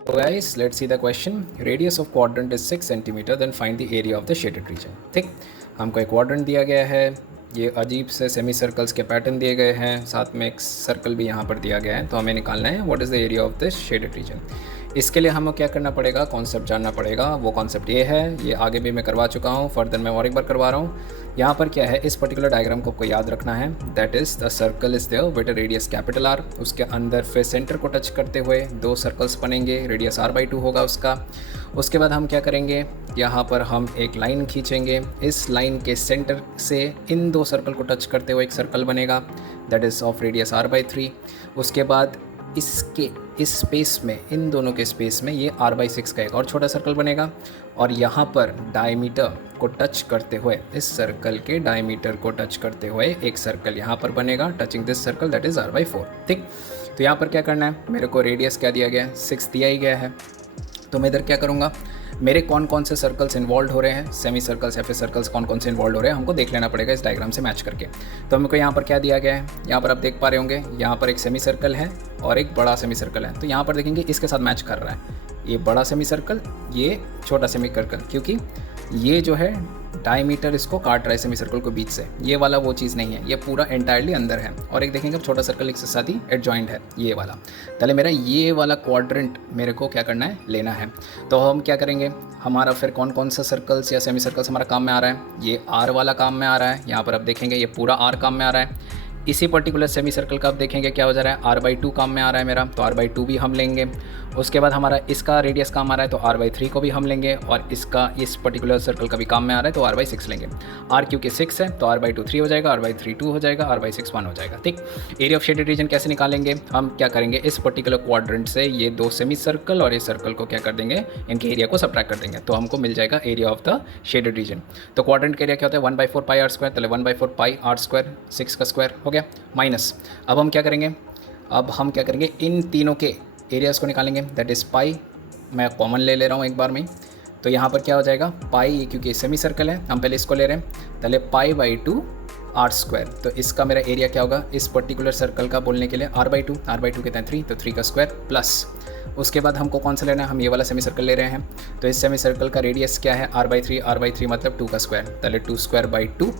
So guys, let's see the question. Radius of quadrant is 6 cm, then find the area of the shaded region. ठीक, हमको एक quadrant दिया गया है, ये अजीब से सेमी सर्कल्स के पैटर्न दिए गए हैं, साथ में एक सर्कल भी यहाँ पर दिया गया है, तो हमें निकालना है what is the area of this shaded region. इसके लिए हमें क्या करना पड़ेगा, कॉन्सेप्ट जानना पड़ेगा। वो कॉन्सेप्ट ये है, ये आगे भी मैं करवा चुका हूँ, फर्दर मैं और एक बार करवा रहा हूँ। यहाँ पर क्या है, इस पर्टिकुलर डायग्राम को आपको याद रखना है, that is the circle is there with radius capital R. उसके अंदर फिर सेंटर को टच करते हुए दो सर्कल्स बनेंगे, रेडियस r/2 होगा उसका। उसके बाद हम क्या करेंगे, यहाँ पर हम एक लाइन खींचेंगे, इस लाइन के सेंटर से इन दो सर्कल को टच करते हुए एक सर्कल बनेगा, that is of radius r/3। उसके बाद इसके इस स्पेस में, इन दोनों के स्पेस में ये r/6 का एक और छोटा सर्कल बनेगा, और यहाँ पर डायमीटर को टच करते हुए, इस सर्कल के डायमीटर को टच करते हुए एक सर्कल यहाँ पर बनेगा, touching this circle, that is r/4। ठीक, तो यहाँ पर क्या करना है, मेरे को रेडियस क्या दिया गया है, 6 दिया ही गया है, तो मैं इधर क्या करूँगा, मेरे कौन कौन से सर्कल्स इन्वॉल्व हो रहे हैं, सेमी सर्कल्स या फिर सर्कल्स कौन कौन से इन्वॉल्व हो रहे हैं, हमको देख लेना पड़ेगा इस डायग्राम से मैच करके। तो हमको यहाँ पर क्या दिया गया है, यहाँ पर आप देख पा रहे होंगे, यहाँ पर एक सेमी सर्कल है और एक बड़ा सेमी सर्कल है। तो यहाँ पर देखेंगे इसके साथ मैच कर रहा है, ये बड़ा सेमी सर्कल, ये छोटा सेमी सर्कल, क्योंकि ये जो है डायमीटर इसको काट रहा है सेमी सर्कल को बीच से, ये वाला वो चीज़ नहीं है, ये पूरा एंटायरली अंदर है। और एक देखेंगे छोटा सर्कल इसके साथ ही एडजॉइंट है, ये वाला। पहले मेरा ये वाला क्वाड्रेंट मेरे को क्या करना है, लेना है। तो हम क्या करेंगे, हमारा फिर कौन कौन सा सर्कल्स या सेमी सर्कल्स हमारा काम में आ रहा है, ये आर वाला काम में आ रहा है। यहाँ पर आप देखेंगे ये पूरा आर काम में आ रहा है। इसी पर्टिकुलर सेमी सर्कल का आप देखेंगे क्या हो जा रहा है, r/2 काम में आ रहा है मेरा, तो r/2 भी हम लेंगे। उसके बाद हमारा इसका रेडियस काम आ रहा है, तो r/3 को भी हम लेंगे, और इसका इस पर्टिकुलर सर्कल का भी काम में आ रहा है, तो r/6 लेंगे। r क्योंकि 6 है तो r/2 3 हो जाएगा, r/3 2 हो जाएगा, r/6 1 हो जाएगा। ठीक, एरिया ऑफ शेडेड रीजन कैसे निकालेंगे, हम क्या करेंगे, इस पर्टिकुलर क्वाड्रेंट से ये दो सेमी सर्कल और इस सर्कल को क्या कर देंगे, इनके एरिया को सब्ट्रैक्ट कर देंगे, तो हमको मिल जाएगा area of the shaded region. तो क्वाड्रेंट का एरिया क्या होता है, 1/4 पाई r स्क्वायर, तो 1/4 पाई r स्क्वायर, 6 का स्क्वायर हो गया, माइनस। अब हम क्या करेंगे, इन तीनों के एरियाज़ को निकालेंगे, दैट इज़ पाई, मैं कॉमन ले रहा हूँ एक बार में। तो यहाँ पर क्या हो जाएगा, पाई, क्योंकि सेमी सर्कल है, हम पहले इसको ले रहे हैं, पहले पाई/2 r स्क्वायर। तो इसका मेरा एरिया क्या होगा, इस पर्टिकुलर सर्कल का बोलने के लिए r/2 कितना है 3, तो 3 का स्क्वायर प्लस। उसके बाद हमको कौन सा लेना है, हम ये वाला सेमी सर्कल ले रहे हैं, तो इस सेमी सर्कल का रेडियस क्या है, r/3 मतलब 2 का स्क्वायर, पहले 2 स्क्वायर बाई 2,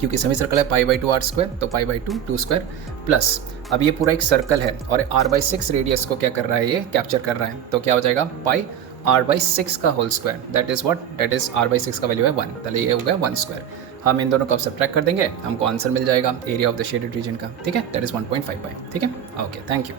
क्योंकि सेमी सर्कल है पाई/2 r स्क्वायर, तो पाई/2 2 स्क्वायर प्लस। अब ये पूरा एक सर्कल है और r/6 रेडियस को क्या कर रहा है, ये कैप्चर कर रहा है, तो क्या हो जाएगा, पाई r/6 का whole square, that is what, that is r/6 का वैल्यू है 1, पहले ये हो गया 1 स्क्वायर। हम इन दोनों को अब सब्ट्रैक्ट कर देंगे, हमको आंसर मिल जाएगा area of the shaded region का। ठीक है, दैट इज़ 1.5 पाई। ठीक है, ओके, थैंक यू।